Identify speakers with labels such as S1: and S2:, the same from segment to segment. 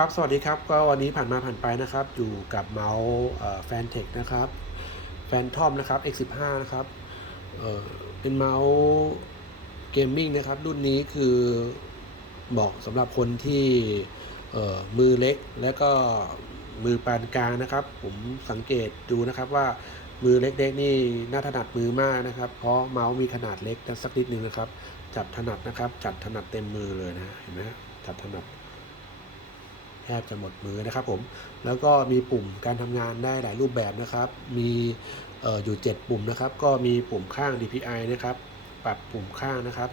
S1: ครับ สวัสดีครับ ก็วันนี้ผ่านมาผ่านไปนะครับ อยู่กับเมาส์แฟนเทคนะครับ แฟนทอมนะครับ X15 นะครับเเป็นเมาส์เกมมิ่งนะครับ รุ่นนี้คือเหมาะสำหรับคนที่มือเล็กและก็มือปานกลางนะครับ ผมสังเกตดูนะครับว่ามือเล็กๆนี่น่าถนัดมือมากนะครับ เพราะเมาส์มีขนาดเล็กสักนิดนึงนะครับ จับถนัดนะครับ จัดถนัดเต็มมือเลยนะเห็นไหมจัดถนัด แทบจะหมดมือนะครับผมแล้วก็มีปุ่มการทำงานได้หลายรูปแบบนะครับ มีอยู่ 7 ปุ่มนะครับ ก็มีปุ่มข้าง DPI นะครับ ปรับปุ่มข้างนะครับ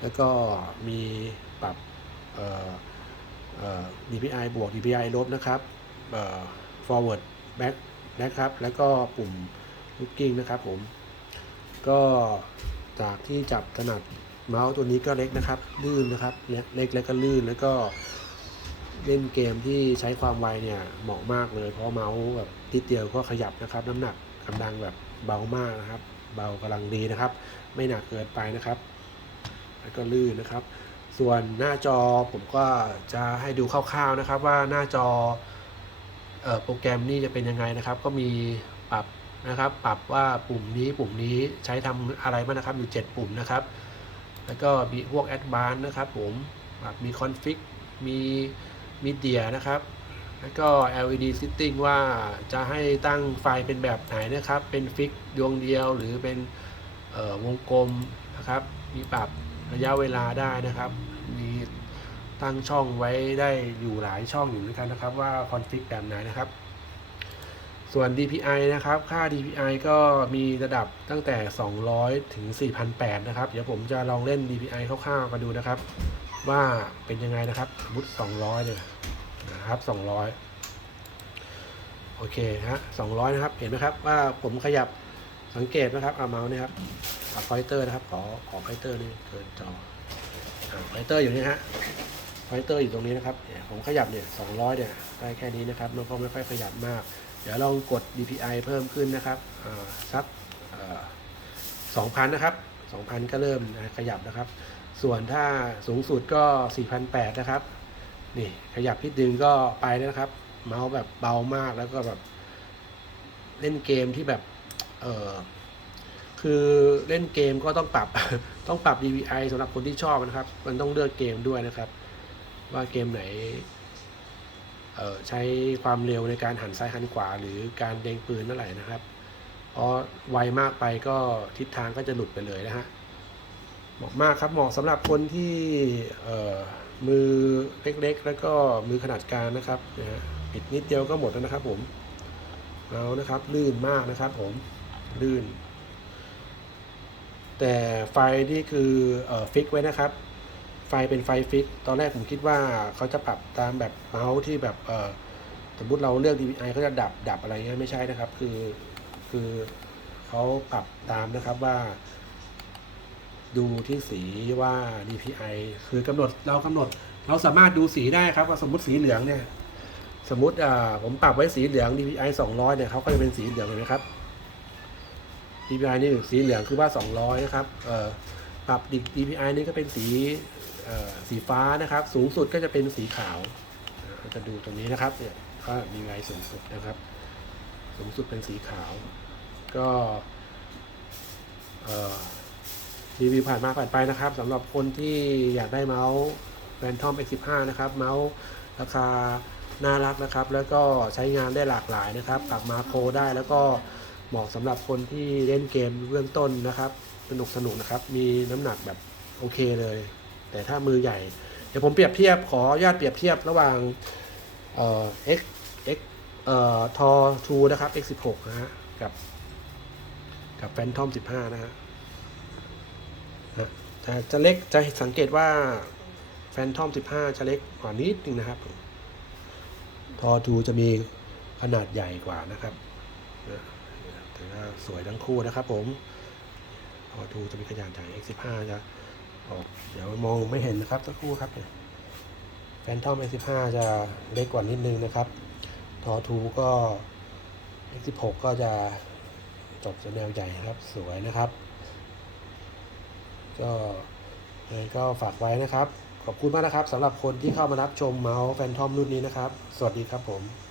S1: แล้วก็มีปรับ DPI บวก DPI ลบนะครับ forward back นะครับ แล้วก็ปุ่ม looking นะครับผม ก็จากที่จับถนัดเมาส์ตัวนี้ก็เล็กนะครับ ลื่นนะครับเนี่ยเล็กแล้วก็ลื่นแล้วก็ เล่นเกมที่ใช้ความไวเนี่ยเหมาะมากเลย เพราะเมาส์แบบติดเดียวก็ขยับนะครับ น้ำหนักกำลังแบบเบามากนะครับ เบากำลังดีนะครับ ไม่หนักเกินไปนะครับ แล้วก็ลื่นนะครับ ส่วนหน้าจอผมก็จะให้ดูคร่าวๆนะครับ ว่าหน้าจออโปรแกรมนี่จะเป็นยังไงนะครับ ก็มีปรับนะครับ ปรับว่าปุ่มนี้ปุ่มนี้ใช้ทำอะไรบ้างนะครับอยู่ 7 ปุ่มนะครับ แล้วก็มีพวก Advanced นะครับผมปรับมี Config มี มีเดียนะครับ แล้วก็ LED setting ว่าจะให้ตั้งไฟเป็นแบบไหนนะครับ เป็นฟิกดวงเดียวหรือเป็นวงกลมนะครับ มีปรับระยะเวลาได้นะครับ มีตั้งช่องไว้ได้อยู่หลายช่องอยู่เหมือนกันนะครับ ว่าคอนฟิกแบบไหนนะครับ ส่วน DPI นะครับ ค่า DPI ก็มีระดับตั้งแต่ 200 ถึง 4,800 นะครับ เดี๋ยวผมจะลองเล่น DPI คร่าวๆกันดูนะครับ ว่าเป็นยังไงนะครับสมมติ200เนี่ยนะครับ200 โอเคฮะ200 นะครับ เห็นไหมครับว่าผมขยับสังเกตนะครับเอาเมาส์เนี่ยครับเอาไฟเตอร์นะครับ ขอขอไฟเตอร์นี่เกินจอไฟเตอร์อยู่นี่ฮะไฟเตอร์อยู่ตรงนี้นะครับเนี่ยผมขยับเนี่ย200 เนี่ยได้แค่นี้นะครับแล้วก็ไม่ค่อยขยับมาก เดี๋ยวลองกด DPI เพิ่มขึ้นนะครับสักสองพันนะครับ 2,000 ก็เริ่มขยับนะครับ ส่วนถ้าสูงสุดก็4,800นะครับ นี่ขยับพิดดึงก็ไปแล้วนะครับ เมาส์แบบเบามากแล้วก็แบบ เล่นเกมที่แบบ เออคือเล่นเกมก็ต้องปรับ ต้องปรับ DPI สำหรับคนที่ชอบนะครับ มันต้องเลือกเกมด้วยนะครับ ว่าเกมไหนเออใช้ความเร็วในการหันซ้ายหันขวา หรือการเด้งปืนเท่าไหร่นะครับ เพราะไวมากไปก็ทิศทางก็จะหลุดไปเลยนะฮะ เหมาะมากครับเหมาะสำหรับคนที่มือเล็กๆ แล้วก็มือขนาดกลางนะครับนะฮะปิดนิดเดียวก็หมดแล้วนะครับผมเอานะครับลื่นมากนะครับผมลื่น แต่ไฟนี่คือออฟิกไว้นะครับ ไฟเป็นไฟฟิก ตอนแรกผมคิดว่าเขาจะปรับตามแบบเมาส์ที่แบบสมมติเราเลือก DPI เขาจะดับดับอะไรเงี้ยไม่ใช่นะครับ คือคือเขาปรับตามนะครับว่า ดูที่สีว่า DPI คือกำหนดเรากำหนด เราสามารถดูสีได้ครับว่าสมมติสีเหลืองเนี่ย สมมติอ่าผมปรับไว้สีเหลือง DPI 200เนี่ยเขาก็จะเป็นสีเหลืองเห็นไหมครับ DPI นี่สีเหลืองคือว่า 200 นะครับเอ่อปรับ DPI นี่ก็เป็นสีเอ่อสีฟ้านะครับ สูงสุดก็จะเป็นสีขาวจะดูตรงนี้นะครับเนี่ยก็มีไลน์สูงสุดนะครับ สูงสุดเป็นสีขาว ก็เอ่อ รีวิวผ่านมาผ่านไปนะครับสำหรับคนที่อยากได้เมาส์แฟนทอม X15 นะครับ เมาส์ราคาน่ารักนะครับ แล้วก็ใช้งานได้หลากหลายนะครับ ปรับมาโครได้แล้วก็เหมาะสำหรับคนที่เล่นเกมเบื้องต้นนะครับ สนุกสนุกนะครับ มีน้ำหนักแบบโอเคเลย แต่ถ้ามือใหญ่ เดี๋ยวผมเปรียบเทียบขออนุญาตเปรียบเทียบระหว่างเอ่อ X X เอ่อทอ2นะครับ X16 นะฮะกับกับแฟนทอม 15 นะฮะ นะแต่จะเล็กจะสังเกตว่าแฟนทอม 15 จะเล็กกว่านิดนึงนะครับ ทอทูจะมีขนาดใหญ่กว่านะครับนะถือว่าสวยทั้งคู่นะครับผมทอทูจะมีขนาดใหญ่ X15 จะออกเดี๋ยวมองไม่เห็นนะครับสักคู่ครับเนี่ยแฟนทอม X15 จะเล็กกว่านิดนึงนะครับ ทอทูก็ X16 ก็จะจบจะแนวใหญ่นะครับ สวยนะครับ ก็เลยก็ฝากไว้นะครับ ขอบคุณมากนะครับสำหรับคนที่เข้ามารับชมเมาส์แฟนทอมรุ่นนี้นะครับ สวัสดีครับผม